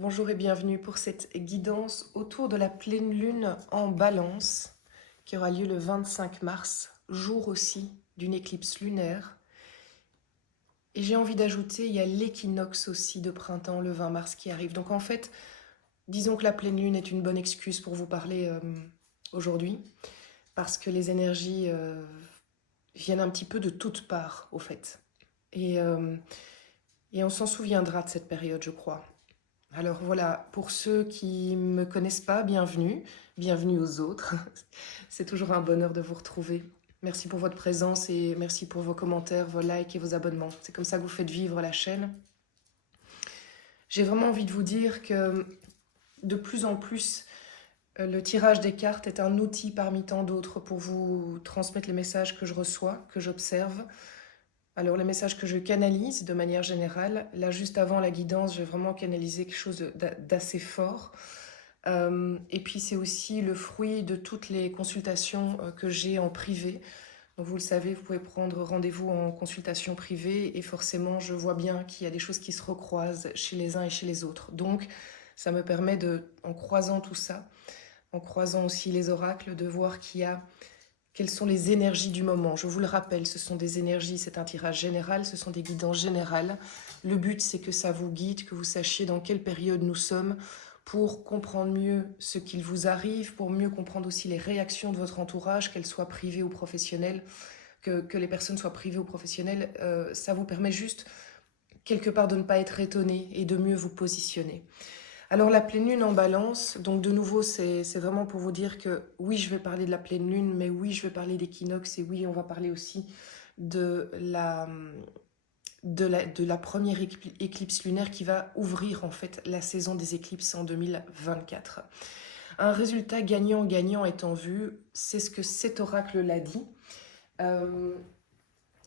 Bonjour et bienvenue pour cette guidance autour de la pleine lune en Balance qui aura lieu le 25 mars, jour aussi d'une éclipse lunaire. Et j'ai envie d'ajouter, il y a l'équinoxe aussi de printemps le 20 mars qui arrive. Donc en fait, disons que la pleine lune est une bonne excuse pour vous parler aujourd'hui parce que les énergies viennent un petit peu de toutes parts au fait. Et, euh, et on s'en souviendra de cette période, je crois. Alors voilà, pour ceux qui ne me connaissent pas, bienvenue, bienvenue aux autres. C'est toujours un bonheur de vous retrouver. Merci pour votre présence et merci pour vos commentaires, vos likes et vos abonnements. C'est comme ça que vous faites vivre la chaîne. J'ai vraiment envie de vous dire que de plus en plus, le tirage des cartes est un outil parmi tant d'autres pour vous transmettre les messages que je reçois, que j'observe. Alors les messages que je canalise de manière générale, là juste avant la guidance, j'ai vraiment canalisé quelque chose d'assez fort. Et puis c'est aussi le fruit de toutes les consultations que j'ai en privé. Donc vous le savez, vous pouvez prendre rendez-vous en consultation privée et forcément je vois bien qu'il y a des choses qui se recroisent chez les uns et chez les autres. Donc ça me permet en croisant tout ça, en croisant aussi les oracles, de voir quelles sont les énergies du moment. Je vous le rappelle, ce sont des énergies, c'est un tirage général, ce sont des guidances générales. Le but, c'est que ça vous guide, que vous sachiez dans quelle période nous sommes pour comprendre mieux ce qu'il vous arrive, pour mieux comprendre aussi les réactions de votre entourage, qu'elles soient privées ou professionnelles, que les personnes soient privées ou professionnelles. Ça vous permet juste, quelque part, de ne pas être étonné et de mieux vous positionner. Alors la pleine lune en balance, donc de nouveau c'est vraiment pour vous dire que oui je vais parler de la pleine lune, mais oui je vais parler d'équinoxe et oui on va parler aussi de la première éclipse lunaire qui va ouvrir en fait la saison des éclipses en 2024. Un résultat gagnant-gagnant est en vue, c'est ce que cet oracle l'a dit.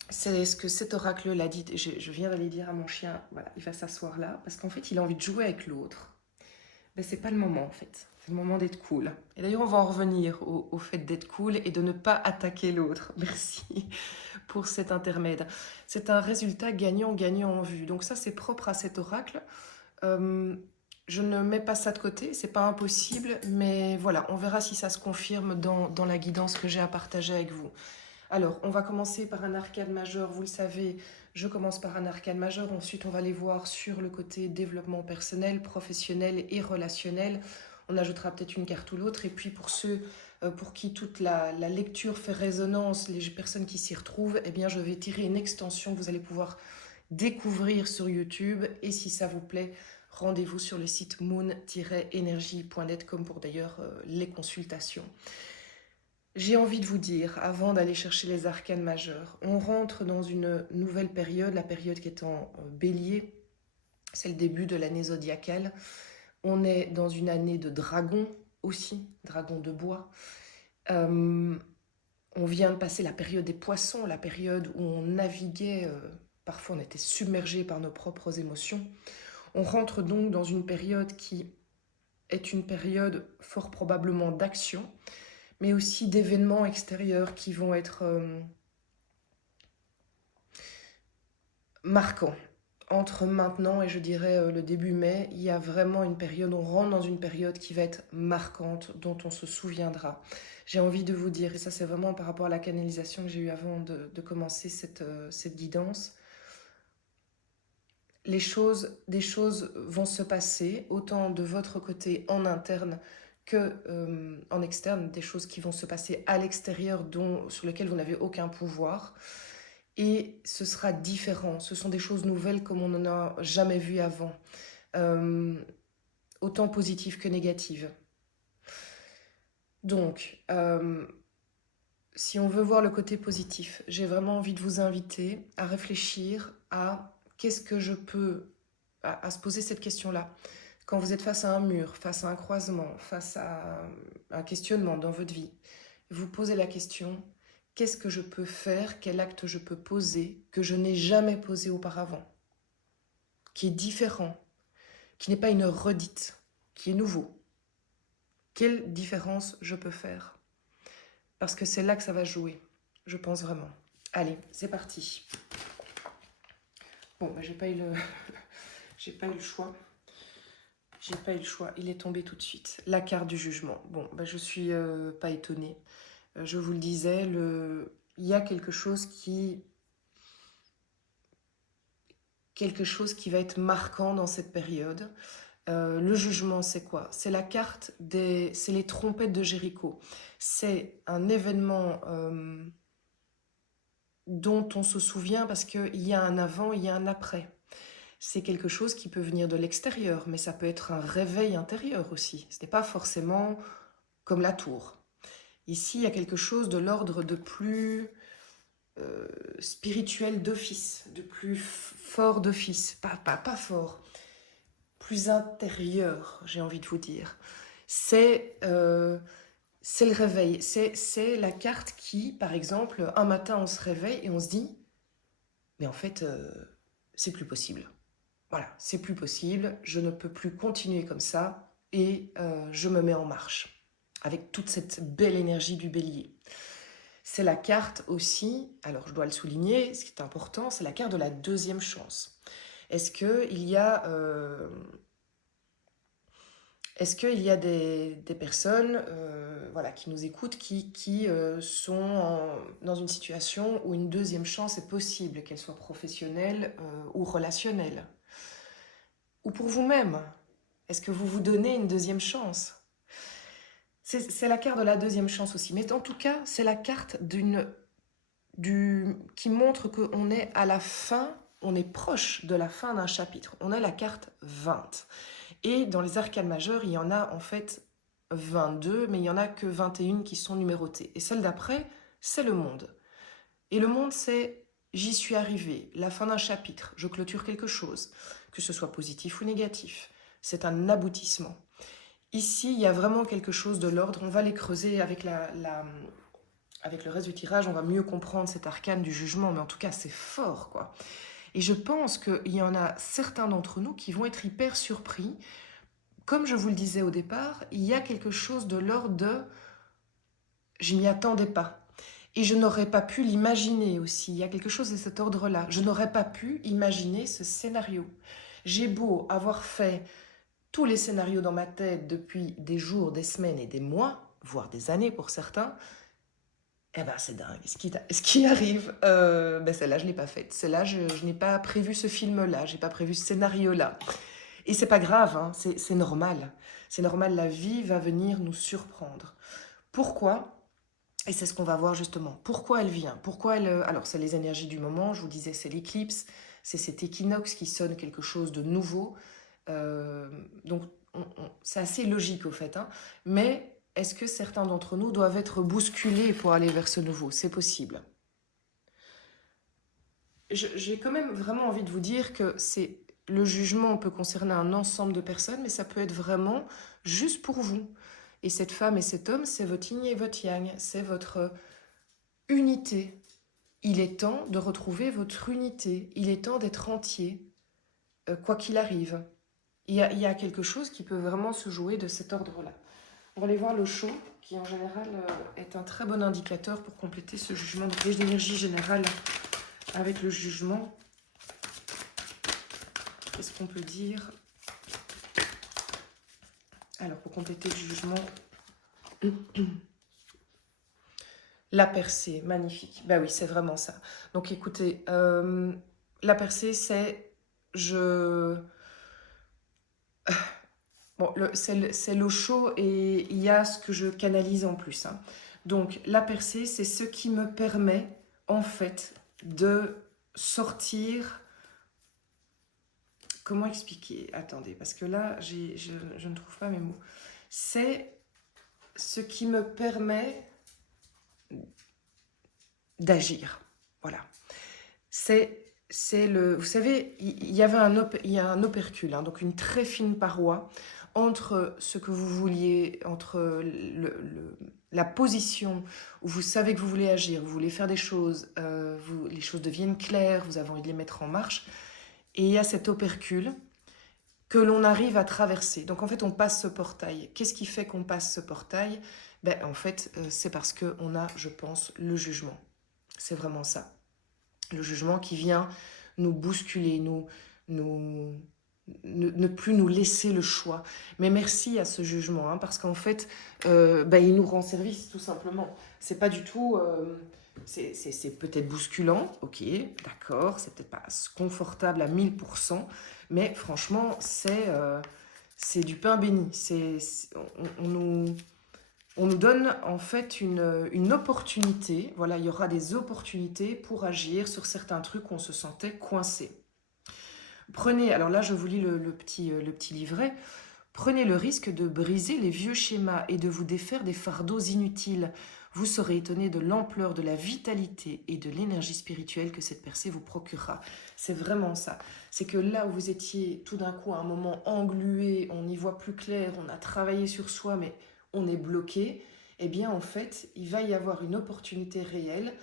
C'est ce que cet oracle l'a dit, je viens d'aller dire à mon chien, voilà, il va s'asseoir là, parce qu'en fait il a envie de jouer avec l'autre. Ben, c'est pas le moment en fait. C'est le moment d'être cool. Et d'ailleurs, on va en revenir au fait d'être cool et de ne pas attaquer l'autre. Merci pour cet intermède. C'est un résultat gagnant-gagnant en vue. Donc ça, c'est propre à cet oracle. Euh, je ne mets pas ça de côté, c'est pas impossible, mais voilà, on verra si ça se confirme dans la guidance que j'ai à partager avec vous. Alors, on va commencer par un arcane majeur, vous le savez, je commence par un arcane majeur, ensuite on va les voir sur le côté développement personnel, professionnel et relationnel. On ajoutera peut-être une carte ou l'autre, et puis pour ceux pour qui toute la lecture fait résonance, les personnes qui s'y retrouvent, eh bien je vais tirer une extension que vous allez pouvoir découvrir sur YouTube, et si ça vous plaît, rendez-vous sur le site moon-energy.net comme pour d'ailleurs les consultations. J'ai envie de vous dire, avant d'aller chercher les arcanes majeurs, on rentre dans une nouvelle période, la période qui est en bélier, c'est le début de l'année zodiacale. On est dans une année de dragon aussi, dragon de bois. On vient de passer la période des poissons, la période où on naviguait, parfois on était submergé par nos propres émotions. On rentre donc dans une période qui est une période fort probablement d'action, mais aussi d'événements extérieurs qui vont être marquants. Entre maintenant et je dirais le début mai, il y a vraiment une période, on rentre dans une période qui va être marquante, dont on se souviendra. J'ai envie de vous dire, et ça c'est vraiment par rapport à la canalisation que j'ai eue avant de commencer cette guidance, des choses vont se passer, autant de votre côté en interne que en externe, des choses qui vont se passer à l'extérieur sur lesquelles vous n'avez aucun pouvoir. Et ce sera différent, ce sont des choses nouvelles comme on n'en a jamais vu avant, euh, autant positives que négatives. Donc, si on veut voir le côté positif, j'ai vraiment envie de vous inviter à réfléchir à qu'est-ce que je peux, à se poser cette question-là. Quand vous êtes face à un mur, face à un croisement, face à un questionnement dans votre vie, vous posez la question, qu'est-ce que je peux faire, quel acte je peux poser que je n'ai jamais posé auparavant, qui est différent, qui n'est pas une redite, qui est nouveau. Quelle différence je peux faire? Parce que c'est là que ça va jouer, je pense vraiment. Allez, c'est parti. Bon, j'ai pas eu le choix. J'ai pas eu le choix, il est tombé tout de suite. La carte du jugement. Bon, ben, je suis pas étonnée. Je vous le disais, il y a quelque chose qui va être marquant dans cette période. Le jugement, c'est quoi? C'est la carte c'est les trompettes de Jéricho. C'est un événement dont on se souvient parce qu'il y a un avant, il y a un après. C'est quelque chose qui peut venir de l'extérieur, mais ça peut être un réveil intérieur aussi. Ce n'est pas forcément comme la tour. Ici, il y a quelque chose de l'ordre de plus spirituel d'office, de plus fort d'office. Pas fort, plus intérieur, j'ai envie de vous dire. C'est le réveil. C'est la carte qui, par exemple, un matin, on se réveille et on se dit, mais en fait, c'est plus possible. Voilà, c'est plus possible, je ne peux plus continuer comme ça et je me mets en marche avec toute cette belle énergie du bélier. C'est la carte aussi, alors je dois le souligner, ce qui est important, c'est la carte de la deuxième chance. Est-ce qu'il y a, des personnes voilà, qui nous écoutent, qui sont dans une situation où une deuxième chance est possible, qu'elle soit professionnelle ou relationnelle? Ou pour vous-même, est-ce que vous vous donnez une deuxième chance? C'est la carte de la deuxième chance aussi. Mais en tout cas, c'est la carte qui montre qu'on est à la fin, on est proche de la fin d'un chapitre. On a la carte 20. Et dans les arcanes majeures, il y en a en fait 22, mais il n'y en a que 21 qui sont numérotées. Et celle d'après, c'est le monde. Et le monde, c'est j'y suis arrivé, la fin d'un chapitre, je clôture quelque chose, que ce soit positif ou négatif. C'est un aboutissement. Ici, il y a vraiment quelque chose de l'ordre. On va les creuser avec avec le reste du tirage. On va mieux comprendre cet arcane du jugement. Mais en tout cas, c'est fort, quoi. Et je pense qu'il y en a certains d'entre nous qui vont être hyper surpris. Comme je vous le disais au départ, il y a quelque chose de l'ordre de « je m'y attendais pas ». Et je n'aurais pas pu l'imaginer aussi. Il y a quelque chose de cet ordre-là. Je n'aurais pas pu imaginer ce scénario. J'ai beau avoir fait tous les scénarios dans ma tête depuis des jours, des semaines et des mois, voire des années pour certains, eh ben c'est dingue. Ce qui arrive, celle-là, je ne l'ai pas faite. Celle-là, je n'ai pas prévu ce film-là, je n'ai pas prévu ce scénario-là. Et c'est pas grave, hein, c'est normal. C'est normal, la vie va venir nous surprendre. Pourquoi? Et c'est ce qu'on va voir justement. Pourquoi elle vient? Pourquoi elle... Alors, c'est les énergies du moment, je vous disais, c'est l'éclipse, c'est cet équinoxe qui sonne quelque chose de nouveau. Donc, c'est assez logique au fait. Hein. Mais est-ce que certains d'entre nous doivent être bousculés pour aller vers ce nouveau? C'est possible. J'ai quand même vraiment envie de vous dire que le jugement peut concerner un ensemble de personnes, mais ça peut être vraiment juste pour vous. Et cette femme et cet homme, c'est votre yin et votre yang, c'est votre unité. Il est temps de retrouver votre unité, il est temps d'être entier, quoi qu'il arrive. Il y a quelque chose qui peut vraiment se jouer de cet ordre-là. On va aller voir le show, qui en général est un très bon indicateur pour compléter ce jugement. Donc les énergies générales avec le jugement. Qu'est-ce qu'on peut dire? Alors, pour compléter le jugement, la percée, magnifique. Bah oui, c'est vraiment ça. Donc, écoutez, la percée, c'est bon, c'est l'eau chaude et il y a ce que je canalise en plus. Hein. Donc, la percée, c'est ce qui me permet, en fait, de sortir... Comment expliquer? Attendez, parce que là, je ne trouve pas mes mots. C'est ce qui me permet d'agir. Voilà. Vous savez, il y a un opercule, hein, donc une très fine paroi entre ce que vous vouliez, entre la position où vous savez que vous voulez agir, vous voulez faire des choses, les choses deviennent claires, vous avez envie de les mettre en marche, et il y a cet opercule que l'on arrive à traverser. Donc en fait, on passe ce portail. Qu'est-ce qui fait qu'on passe ce portail? En fait, c'est parce qu'on a, je pense, le jugement. C'est vraiment ça. Le jugement qui vient nous bousculer, nous ne plus nous laisser le choix. Mais merci à ce jugement, hein, parce qu'en fait, il nous rend service, tout simplement. C'est pas du tout... c'est peut-être bousculant, ok, d'accord, c'est peut-être pas confortable à 1000%, mais franchement, c'est du pain béni. On nous donne en fait une opportunité. Voilà, il y aura des opportunités pour agir sur certains trucs où on se sentait coincé. Prenez, alors là je vous lis le petit livret, prenez le risque de briser les vieux schémas et de vous défaire des fardeaux inutiles. Vous serez étonné de l'ampleur de la vitalité et de l'énergie spirituelle que cette percée vous procurera. C'est vraiment ça. C'est que là où vous étiez tout d'un coup à un moment englué, on n'y voit plus clair, on a travaillé sur soi mais on est bloqué, eh bien en fait il va y avoir une opportunité réelle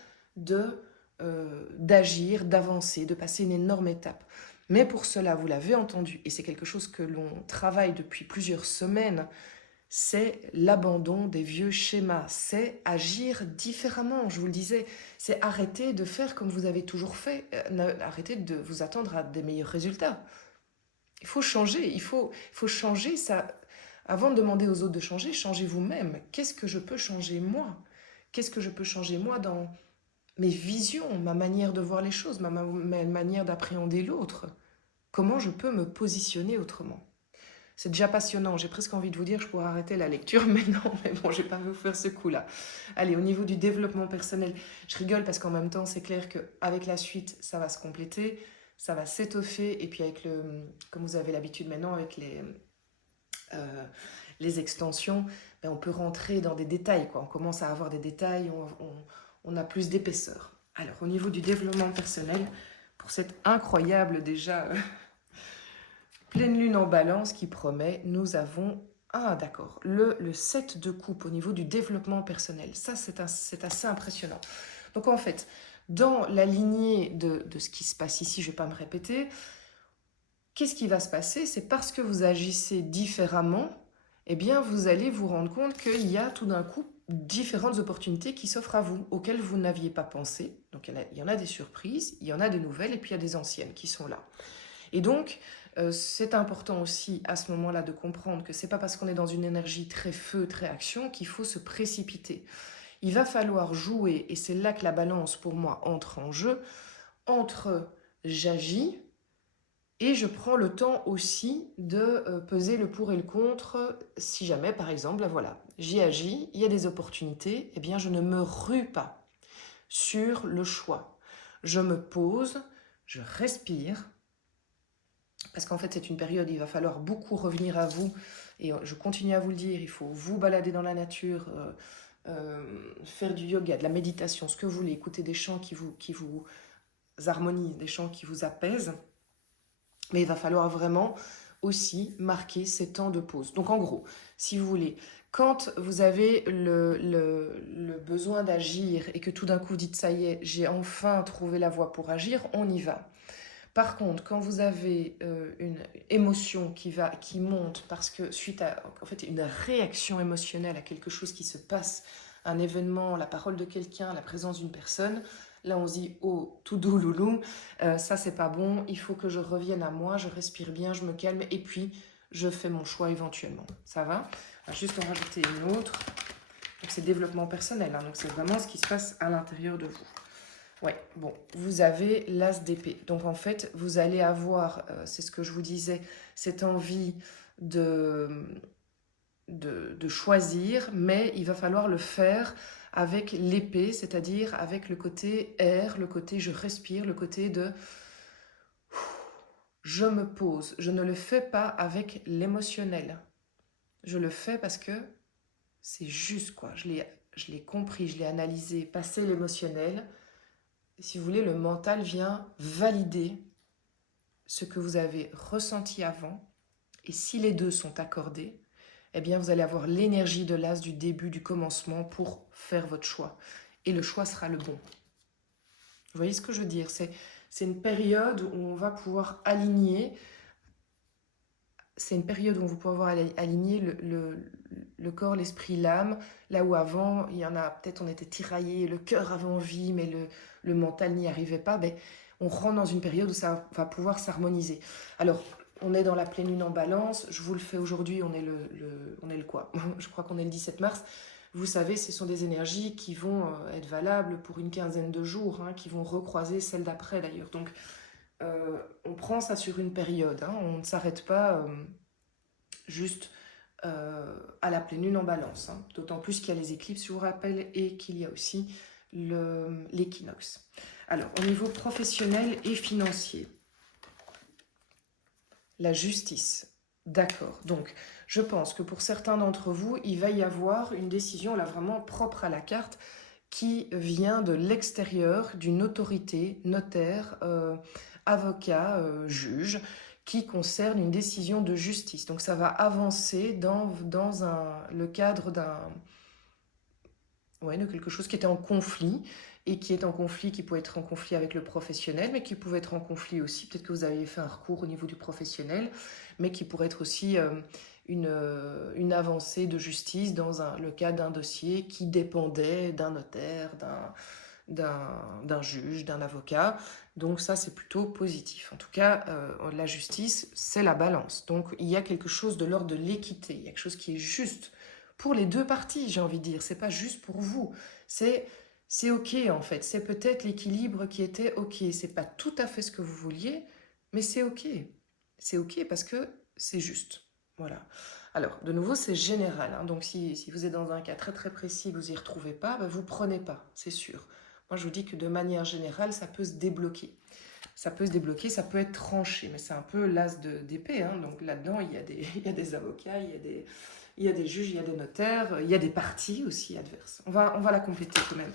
d'agir, d'avancer, de passer une énorme étape. Mais pour cela, vous l'avez entendu, et c'est quelque chose que l'on travaille depuis plusieurs semaines, c'est l'abandon des vieux schémas, c'est agir différemment, je vous le disais, c'est arrêter de faire comme vous avez toujours fait, arrêter de vous attendre à des meilleurs résultats. Il faut changer, il faut changer ça. Avant de demander aux autres de changer, changez vous-même. Qu'est-ce que je peux changer moi? Qu'est-ce que je peux changer moi dans mes visions, ma manière de voir les choses, ma manière d'appréhender l'autre? Comment je peux me positionner autrement? C'est déjà passionnant, j'ai presque envie de vous dire je pourrais arrêter la lecture, mais non, mais bon, je vais pas vous faire ce coup-là. Allez, au niveau du développement personnel, je rigole parce qu'en même temps, c'est clair qu'avec la suite, ça va se compléter, ça va s'étoffer, et puis avec comme vous avez l'habitude maintenant, avec les extensions, on peut rentrer dans des détails, quoi. On commence à avoir des détails, on a plus d'épaisseur. Alors, au niveau du développement personnel, pour cette incroyable déjà pleine lune en balance qui promet, nous avons, d'accord, le 7 de coupe au niveau du développement personnel. Ça, c'est assez impressionnant. Donc en fait, dans la lignée de ce qui se passe ici, je ne vais pas me répéter, qu'est-ce qui va se passer? C'est parce que vous agissez différemment, eh bien, vous allez vous rendre compte qu'il y a tout d'un coup différentes opportunités qui s'offrent à vous, auxquelles vous n'aviez pas pensé. Donc, il y en a des surprises, il y en a des nouvelles, et puis il y a des anciennes qui sont là. Et donc, c'est important aussi à ce moment-là de comprendre que c'est pas parce qu'on est dans une énergie très feu, très action qu'il faut se précipiter. Il va falloir jouer, et c'est là que la balance pour moi entre en jeu, entre j'agis, et je prends le temps aussi de peser le pour et le contre. Si jamais, par exemple, voilà, j'y agis, il y a des opportunités, eh bien je ne me rue pas sur le choix. Je me pose, je respire, parce qu'en fait c'est une période, il va falloir beaucoup revenir à vous, et je continue à vous le dire, il faut vous balader dans la nature, faire du yoga, de la méditation, ce que vous voulez, écouter des chants qui vous harmonisent, des chants qui vous apaisent. Mais il va falloir vraiment aussi marquer ces temps de pause. Donc en gros, si vous voulez, quand vous avez le besoin d'agir et que tout d'un coup vous dites ça y est, j'ai enfin trouvé la voie pour agir, on y va. Par contre, quand vous avez une émotion qui monte parce que suite à en fait, une réaction émotionnelle à quelque chose qui se passe, un événement, la parole de quelqu'un, la présence d'une personne, là on se dit oh tout doux loulou, ça c'est pas bon, il faut que je revienne à moi, je respire bien, je me calme et puis je fais mon choix éventuellement. Ça va? On va juste en rajouter une autre. Donc c'est développement personnel, hein, donc c'est vraiment ce qui se passe à l'intérieur de vous. Ouais, bon, vous avez l'as d'épée. Donc en fait, vous allez avoir, c'est ce que je vous disais, cette envie de choisir, mais il va falloir le faire avec l'épée, c'est-à-dire avec le côté air, le côté je respire, le côté de je me pose. Je ne le fais pas avec l'émotionnel. Je le fais parce que c'est juste, quoi. Je l'ai compris, je l'ai analysé, passé l'émotionnel. Si vous voulez, le mental vient valider ce que vous avez ressenti avant. Et si les deux sont accordés, eh bien, vous allez avoir l'énergie de l'as du début, du commencement pour faire votre choix. Et le choix sera le bon. Vous voyez ce que je veux dire? C'est une période où on va pouvoir aligner. C'est une période où on va pouvoir aligner le corps, l'esprit, l'âme. Là où avant, il y en a peut-être on était tiraillé, le cœur avait envie, mais le mental n'y arrivait pas. Ben, on rentre dans une période où ça va pouvoir s'harmoniser. Alors, on est dans la pleine lune en balance. Je vous le fais aujourd'hui, on est on est le quoi? Je crois qu'on est le 17 mars. Vous savez, ce sont des énergies qui vont être valables pour une quinzaine de jours, hein, qui vont recroiser celles d'après d'ailleurs. Donc, on prend ça sur une période, hein, on ne s'arrête pas juste à la pleine lune en balance, hein, d'autant plus qu'il y a les éclipses, je vous rappelle, et qu'il y a aussi l'équinoxe. Alors, au niveau professionnel et financier, la justice, d'accord. Donc, je pense que pour certains d'entre vous, il va y avoir une décision là vraiment propre à la carte qui vient de l'extérieur, d'une autorité, notaire, avocat, juge, qui concerne une décision de justice. Donc ça va avancer dans le cadre de quelque chose qui était en conflit, et qui est en conflit, qui peut être en conflit avec le professionnel, mais qui pouvait être en conflit aussi, peut-être que vous avez fait un recours au niveau du professionnel, mais qui pourrait être aussi une avancée de justice dans le cas d'un dossier qui dépendait d'un notaire, d'un juge, d'un avocat. Donc ça, c'est plutôt positif. En tout cas, la justice, c'est la balance. Donc il y a quelque chose de l'ordre de l'équité, il y a quelque chose qui est juste pour les deux parties, j'ai envie de dire. C'est pas juste pour vous. C'est ok en fait. C'est peut-être l'équilibre qui était ok. C'est pas tout à fait ce que vous vouliez, mais c'est ok. C'est ok parce que c'est juste. Voilà. Alors, de nouveau, c'est général, hein. Donc, si vous êtes dans un cas très très précis, vous n'y retrouvez pas, ben, vous prenez pas, c'est sûr. Moi, je vous dis que de manière générale, ça peut se débloquer. Ça peut se débloquer, ça peut être tranché, mais c'est un peu l'as d'épée, hein. Donc là-dedans, il y a des avocats, il y a des juges, il y a des notaires, il y a des parties aussi adverses. On va la compléter quand même.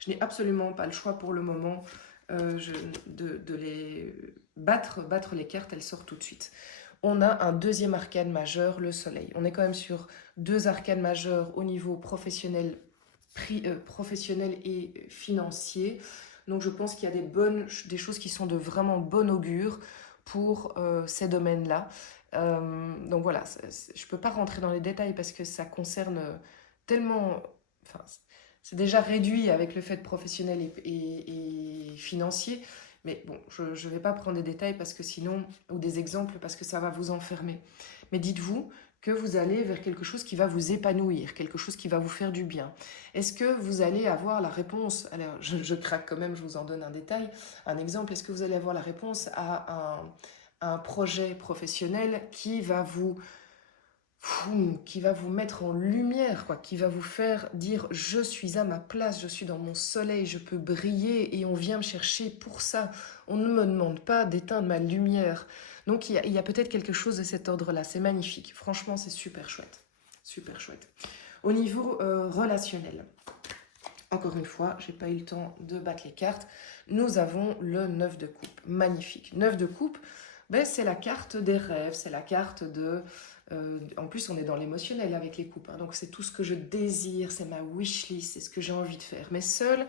Je n'ai absolument pas le choix pour le moment de les battre les cartes, elles sortent tout de suite. On a un deuxième arcane majeur, le soleil. On est quand même sur deux arcanes majeurs au niveau professionnel, professionnel et financier. Donc je pense qu'il y a des choses qui sont de vraiment bon augure pour ces domaines-là. Donc voilà, je ne peux pas rentrer dans les détails parce que ça concerne tellement... Enfin, c'est déjà réduit avec le fait professionnel et financier. Mais bon, je ne vais pas prendre des détails parce que sinon, ou des exemples parce que ça va vous enfermer. Mais dites-vous que vous allez vers quelque chose qui va vous épanouir, quelque chose qui va vous faire du bien. Est-ce que vous allez avoir la réponse? Alors, je craque quand même, je vous en donne un détail, un exemple. Est-ce que vous allez avoir la réponse à un projet professionnel qui va vous mettre en lumière, quoi, qui va vous faire dire je suis à ma place, je suis dans mon soleil, je peux briller et on vient me chercher pour ça. On ne me demande pas d'éteindre ma lumière. Donc il y a peut-être quelque chose de cet ordre-là, c'est magnifique. Franchement, c'est super chouette. Super chouette. Au niveau relationnel, encore une fois, j'ai pas eu le temps de battre les cartes. Nous avons le 9 de coupe. Magnifique. 9 de coupe, ben, c'est la carte des rêves, c'est la carte de... en plus, on est dans l'émotionnel avec les coupes, hein, donc c'est tout ce que je désire, c'est ma wish list, c'est ce que j'ai envie de faire. Mais seul,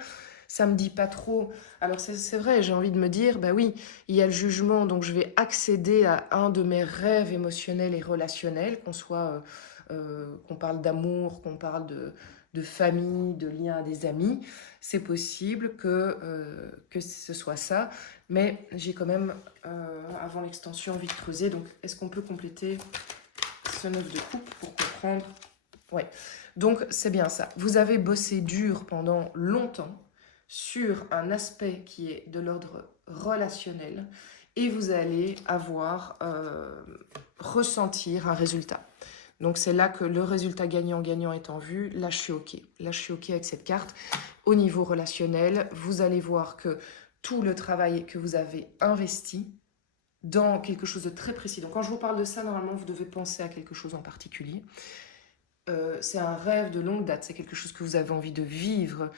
ça me dit pas trop. Alors c'est vrai, j'ai envie de me dire, bah oui, il y a le jugement, donc je vais accéder à un de mes rêves émotionnels et relationnels, qu'on parle d'amour, qu'on parle de famille, de liens à des amis. C'est possible que ce soit ça, mais j'ai quand même, avant l'extension, envie de creuser. Donc, est-ce qu'on peut compléter ce 9 de coupe pour comprendre? Ouais, donc c'est bien ça. Vous avez bossé dur pendant longtemps sur un aspect qui est de l'ordre relationnel et vous allez ressentir un résultat. Donc c'est là que le résultat gagnant-gagnant est en vue. Là, je suis OK. Là, je suis OK avec cette carte. Au niveau relationnel, vous allez voir que tout le travail que vous avez investi dans quelque chose de très précis. Donc quand je vous parle de ça, normalement, vous devez penser à quelque chose en particulier. C'est un rêve de longue date. C'est quelque chose que vous avez envie de vivre.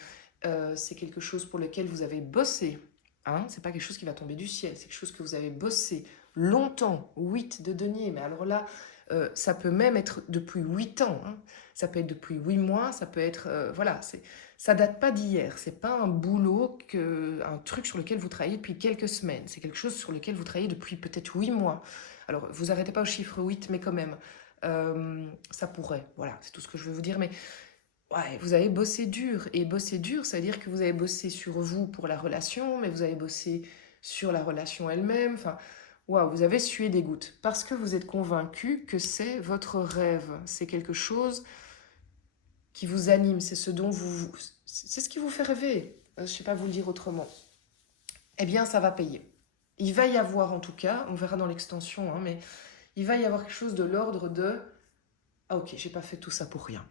C'est quelque chose pour lequel vous avez bossé. Hein, c'est pas quelque chose qui va tomber du ciel. C'est quelque chose que vous avez bossé longtemps. 8 de denier. Mais alors là... ça peut même être depuis 8 ans, hein. Ça peut être depuis 8 mois, ça peut être... voilà, ça date pas d'hier, c'est pas un boulot, un truc sur lequel vous travaillez depuis quelques semaines, c'est quelque chose sur lequel vous travaillez depuis peut-être 8 mois. Alors, vous arrêtez pas au chiffre 8, mais quand même, ça pourrait, voilà, c'est tout ce que je veux vous dire, mais ouais, vous avez bossé dur, et bosser dur, ça veut dire que vous avez bossé sur vous pour la relation, mais vous avez bossé sur la relation elle-même, enfin... Waouh, vous avez sué des gouttes. Parce que vous êtes convaincu que c'est votre rêve. C'est quelque chose qui vous anime. C'est ce dont c'est ce qui vous fait rêver. Je ne sais pas vous le dire autrement. Eh bien, ça va payer. Il va y avoir en tout cas, on verra dans l'extension, hein, mais il va y avoir quelque chose de l'ordre de « Ah ok, j'ai pas fait tout ça pour rien. »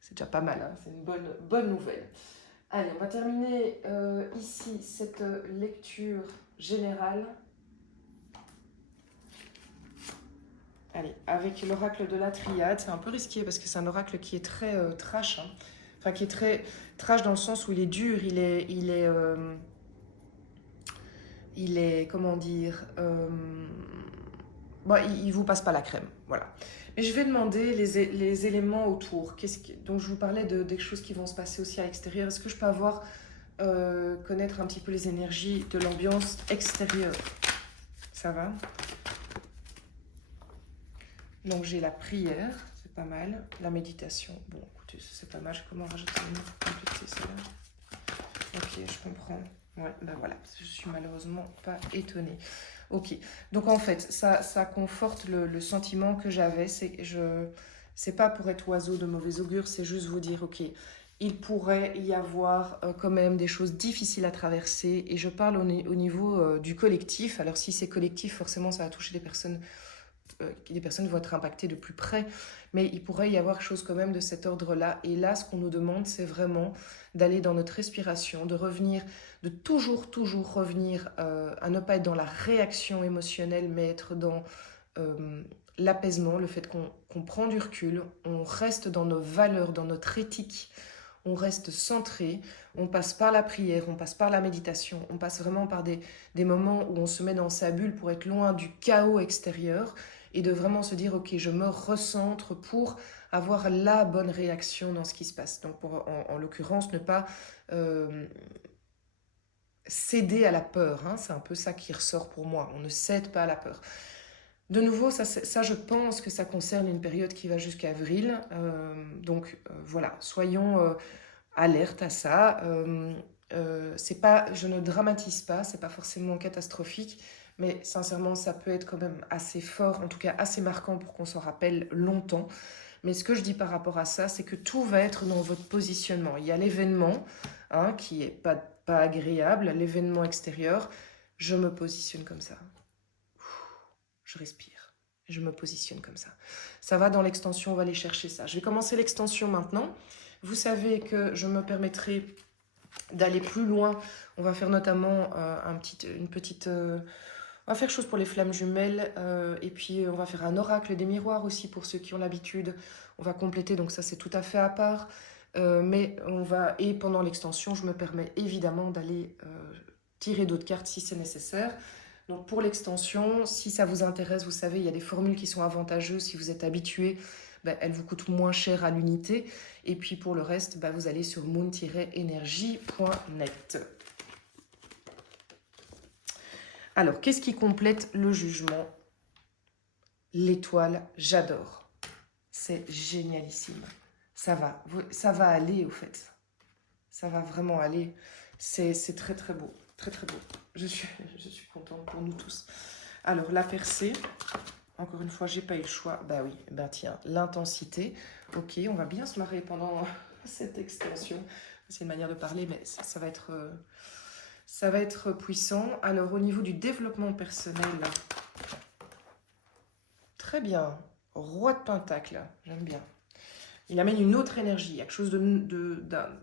C'est déjà pas mal, hein, c'est une bonne nouvelle. Allez, on va terminer ici cette lecture générale. Allez, avec l'oracle de la triade, c'est un peu risqué parce que c'est un oracle qui est très trash. Hein. Enfin, qui est très trash dans le sens où il est dur, il est comment dire, bon, il vous passe pas la crème, voilà. Mais je vais demander les éléments autour. Donc je vous parlais des choses qui vont se passer aussi à l'extérieur. Est-ce que je peux connaître un petit peu les énergies de l'ambiance extérieure? Ça va? Donc j'ai la prière, c'est pas mal. La méditation, bon écoutez, c'est pas mal. Comment rajouter une autre compléter celle-là? Ok, je comprends. Ouais, ben voilà, je suis malheureusement pas étonnée. Ok, donc en fait, ça conforte le sentiment que j'avais. C'est pas pour être oiseau de mauvais augure, c'est juste vous dire, ok, il pourrait y avoir quand même des choses difficiles à traverser. Et je parle au niveau du collectif. Alors si c'est collectif, forcément, ça va toucher des personnes vont être impactées de plus près, mais il pourrait y avoir quelque chose quand même de cet ordre-là. Et là, ce qu'on nous demande, c'est vraiment d'aller dans notre respiration, de revenir, de toujours revenir à ne pas être dans la réaction émotionnelle, mais être dans l'apaisement, le fait qu'on prend du recul, on reste dans nos valeurs, dans notre éthique, on reste centré, on passe par la prière, on passe par la méditation, on passe vraiment par des moments où on se met dans sa bulle pour être loin du chaos extérieur et de vraiment se dire, ok, je me recentre pour avoir la bonne réaction dans ce qui se passe. Donc en l'occurrence, ne pas céder à la peur, hein, c'est un peu ça qui ressort pour moi, on ne cède pas à la peur. De nouveau, ça, je pense que ça concerne une période qui va jusqu'à avril. Donc voilà, soyons alertes à ça. C'est pas, je ne dramatise pas, c'est pas forcément catastrophique, mais sincèrement, ça peut être quand même assez fort, en tout cas assez marquant pour qu'on s'en rappelle longtemps. Mais ce que je dis par rapport à ça, c'est que tout va être dans votre positionnement. Il y a l'événement, hein, qui est pas agréable, l'événement extérieur. Je me positionne comme ça. Je respire. Je me positionne comme ça. Ça va dans l'extension, on va aller chercher ça. Je vais commencer l'extension maintenant. Vous savez que je me permettrai d'aller plus loin. On va faire notamment une petite... on va faire chose pour les flammes jumelles. Et puis on va faire un oracle des miroirs aussi pour ceux qui ont l'habitude. On va compléter, donc ça c'est tout à fait à part. Mais et pendant l'extension, je me permets évidemment d'aller tirer d'autres cartes si c'est nécessaire. Donc pour l'extension, si ça vous intéresse, vous savez, il y a des formules qui sont avantageuses. Si vous êtes habitué, elles vous coûtent moins cher à l'unité. Et puis pour le reste, vous allez sur moon-energie.net. Alors, qu'est-ce qui complète le jugement? L'étoile, j'adore. C'est génialissime. Ça va aller au fait. Ça va vraiment aller. C'est très très beau. Très très beau. Je suis contente pour nous tous. Alors, la percée. Encore une fois, j'ai pas eu le choix. Bah oui, tiens, l'intensité. Ok, on va bien se marrer pendant cette extension. C'est une manière de parler, mais ça va être puissant. Alors, au niveau du développement personnel, très bien. Roi de Pentacle, j'aime bien. Il amène une autre énergie, il y a quelque chose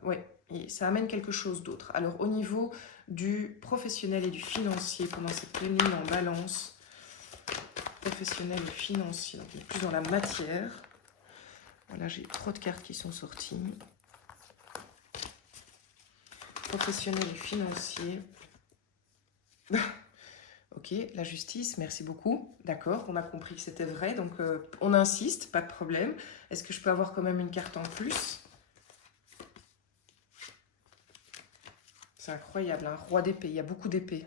ouais, ça amène quelque chose d'autre. Alors, au niveau du professionnel et du financier, pendant cette pleine lune en balance, professionnel et financier, donc on est plus dans la matière. Voilà, j'ai trop de cartes qui sont sorties. Professionnel et financier. Ok, la justice, merci beaucoup. D'accord, on a compris que c'était vrai, donc on insiste, pas de problème. Est-ce que je peux avoir quand même une carte en plus? C'est incroyable, un roi d'épée, il y a beaucoup d'épées.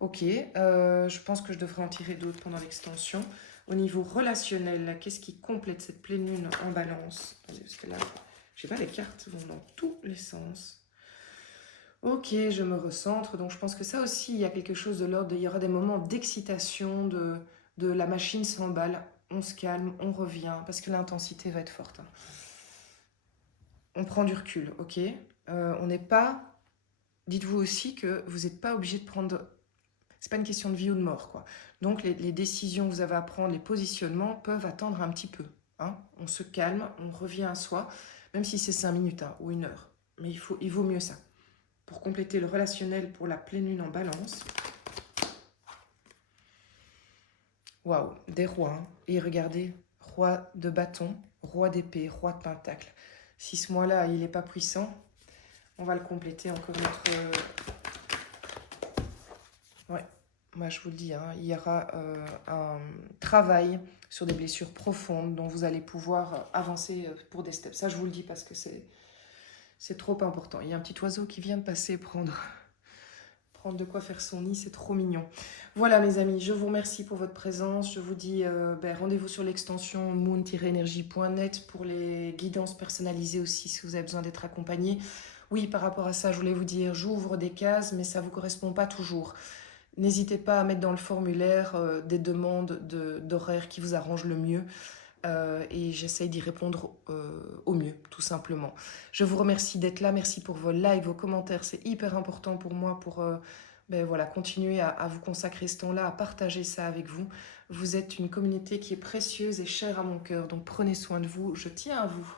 Ok, je pense que je devrais en tirer d'autres pendant l'extension. Au niveau relationnel, qu'est-ce qui complète cette pleine lune en balance? Attendez, parce que là, je sais pas, les cartes vont dans tous les sens. Ok, je me recentre. Donc je pense que ça aussi, il y a quelque chose de l'ordre. Il y aura des moments d'excitation, de la machine s'emballe. On se calme, on revient, parce que l'intensité va être forte, hein. On prend du recul, ok. On n'est pas... Dites-vous aussi que vous n'êtes pas obligé de prendre... C'est pas une question de vie ou de mort, quoi. Donc les décisions que vous avez à prendre, les positionnements peuvent attendre un petit peu, hein. On se calme, on revient à soi, même si c'est 5 minutes, hein, ou 1 heure. Mais il vaut mieux ça. Pour compléter le relationnel pour la pleine lune en balance. Waouh, des rois, hein. Et regardez, roi de bâton, roi d'épée, roi de pentacle. Si ce mois-là, il n'est pas puissant, on va le compléter encore notre... Ouais, moi je vous le dis, hein, il y aura un travail sur des blessures profondes dont vous allez pouvoir avancer pour des steps. Ça, je vous le dis parce que c'est trop important. Il y a un petit oiseau qui vient de passer prendre de quoi faire son nid, c'est trop mignon. Voilà mes amis, je vous remercie pour votre présence. Je vous dis rendez-vous sur l'extension moon-energie.net pour les guidances personnalisées aussi si vous avez besoin d'être accompagné. Oui, par rapport à ça, je voulais vous dire, j'ouvre des cases, mais ça ne vous correspond pas toujours. N'hésitez pas à mettre dans le formulaire des demandes d'horaires qui vous arrangent le mieux. Et j'essaye d'y répondre au mieux, tout simplement. Je vous remercie d'être là, merci pour vos likes, vos commentaires, c'est hyper important pour moi pour voilà, continuer à vous consacrer ce temps-là, à partager ça avec vous. Vous êtes une communauté qui est précieuse et chère à mon cœur, donc prenez soin de vous, je tiens à vous.